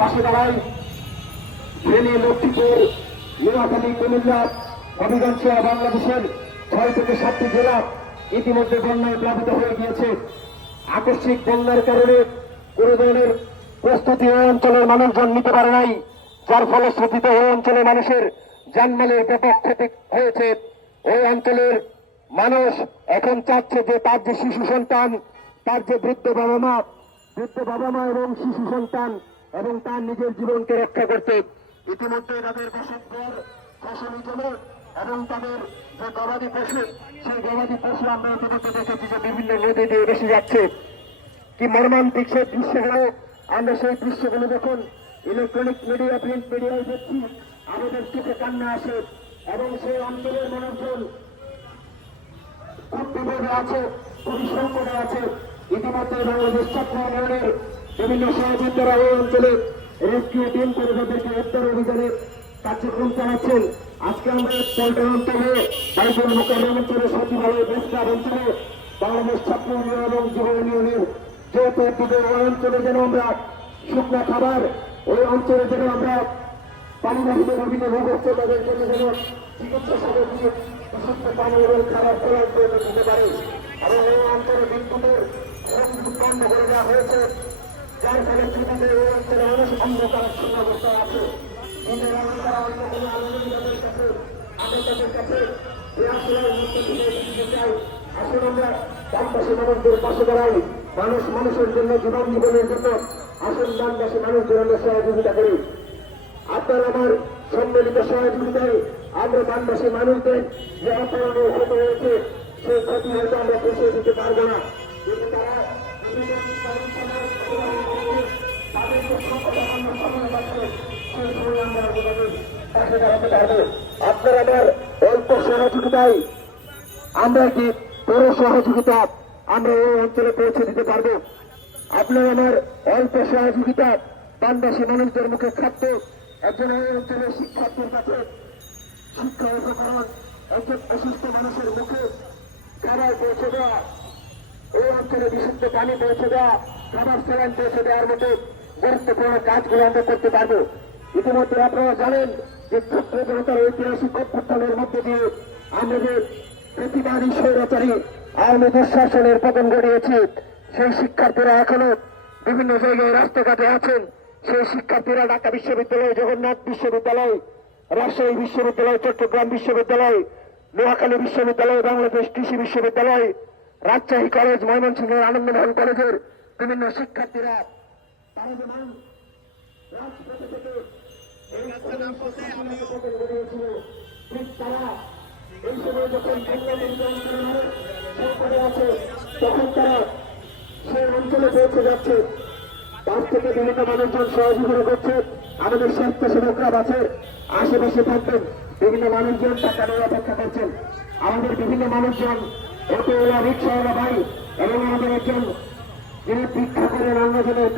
পাশে দাঁড়াই। ফেনী, লক্ষ্মীপুর, নোয়াখালী, কুমিল্লা, হবিগঞ্জ বাংলাদেশের 6 থেকে 7টি জেলা ইতিমধ্যে বন্যায় প্লাবিত হয়ে গিয়েছে। আকস্মিক বন্যার কারণে কোনো ধরনের প্রস্তুতি ওই অঞ্চলের মানুষজন নিতে পারে নাই, যার ফলশ্রুতিতে ওই অঞ্চলের মানুষের জানমালের ব্যাপক ক্ষতি হয়েছে। ওই অঞ্চলের মানুষ এখন চাচ্ছে যে তার যে শিশু সন্তান, তার যে বৃদ্ধ বাবা মা এবং শিশু সন্তান এবং তার নিজের জীবনকে রক্ষা করতে ইতিমধ্যে তাদের বসতঘর, ফসলি জমি এবং তাদের যে গবাদি পশু, সেই গবাদি পশু আমরা ইতিমধ্যে দেখেছি যে বিভিন্ন নদী দিয়ে ভেসে যাচ্ছে। কি মর্মান্তিক সেই দৃশ্য হলো, আমরা সেই দৃশ্যগুলো যখন ইলেকট্রনিক মিডিয়া, প্রিন্ট মিডিয়ায় দেখছি, আমাদের চোখে কান্না আসে এবং সেই অঞ্চলের মানুষজন খুব বিপদে আছে, খুবই সংকটে আছে। ইতিমধ্যে বাংলাদেশ ছাত্র আন্দোলনের বিভিন্ন সহযোদ্ধারা ওই অঞ্চলে রেস্কিউ টিম করে তাদেরকে উদ্ধার অভিযানে কার্যক্রম চালাচ্ছেন। আজকে আমরা পল্টন অঞ্চলে, বাইতুল মোকাররম অঞ্চলে, সচিবালয়, বেসরকার অঞ্চলে বাংলাদেশ ছাত্র ইউনিয়ন এবং যুব ইউনিয়নের যৌথ উদ্যোগে ওই অঞ্চলে যেন আমরা শুকনা খাবার, ওই অঞ্চলে যেন আমরা পানিবাহিত বিভিন্ন রোগ হচ্ছে তাদের জন্য যেন চিকিৎসা সামগ্রী, বিশুদ্ধ পানি এবং খাবার প্রদান করে দিতে পারে। এবং এই অঞ্চলে বিদ্যুতের বন্ধ করে দেওয়া হয়েছে, যার ফলে পৃথিবীতে এই অঞ্চলে মানুষ অন্ধকার অবস্থায় আছে। আসলে আমরা বানবাসী মানুষদের পাশে দাঁড়াই, মানুষের জন্য, জীবনের জন্য আসল বানবাসী মানুষদের আমরা সহযোগিতা করি। আপনার আমার সম্মিলিত সহযোগিতায় আমরা বানবাসী মানুষদের যে অপরাধের ক্ষতি হয়েছে, সেই ক্ষতি হয়তো আমরা পুষিয়ে দিতে পারবো না, কিন্তু তারা তাদের যে সংকটাপন্ন সময় আছে সেই সময় আমরা পাশে দাঁড়াতে পারবো। আপনার আমার অল্প সহযোগিতায় আমরা একটি বড় সহযোগিতা আমরা ওই অঞ্চলে পৌঁছে দিতে পারবো। আপনার আমার অল্প সহযোগিতা বানবাসী মানুষদের মুখে খাদ্য, একজন ওই অঞ্চলের শিক্ষার্থীর কাছে শিক্ষা উপকরণ, একজন অসুস্থ মানুষের মুখে খাবার পৌঁছে দেওয়া, এই অঞ্চলে বিশুদ্ধ পানি পৌঁছে দেওয়া, খাবার স্যালাইন পৌঁছে দেওয়ার মতো গুরুত্বপূর্ণ কাজগুলো আমরা করতে পারবো। ইতিমধ্যে আপনারা জানেন যে ছাত্র জনতার ঐতিহাসিক অভ্যুত্থানের মধ্যে দিয়ে আমরা যে প্রতিবাদী স্বৈরাচারী আওয়ামী দুঃশাসনের পতন ঘটিয়েছি, সেই শিক্ষার্থীরা এখনো বিভিন্ন জায়গায় রাস্তাঘাটে আছেন। সেই শিক্ষার্থীরা ঢাকা বিশ্ববিদ্যালয়, জগন্নাথ বিশ্ববিদ্যালয়, রাজশাহী বিশ্ববিদ্যালয়, চট্টগ্রাম বিশ্ববিদ্যালয়, নোয়াখালী বিশ্ববিদ্যালয়, বাংলাদেশ কৃষি বিশ্ববিদ্যালয়, রাজশাহী কলেজ, ময়মনসিংহের আনন্দমোহন কলেজের বিভিন্ন শিক্ষার্থীরা তারা যেমন রাজপথে থেকে ঠিক তারা এই সময় যখন সংকটে আছে তখন তারা সেই অঞ্চলে পৌঁছে যাচ্ছে। পাশ থেকে বিভিন্ন মানুষজন সহযোগিতা করছে, আমাদের স্বেচ্ছাসেবকরা আছে, আশেপাশে থাকবেন বিভিন্ন মানুষজন টাকা নেওয়া অপেক্ষা করছেন। আমাদের বিভিন্ন মানুষজন অটোওয়ালা, রিক্সাওয়ালা ভাই এবং আমাদের একজন যিনি ভিক্ষা করেন অন্যজনের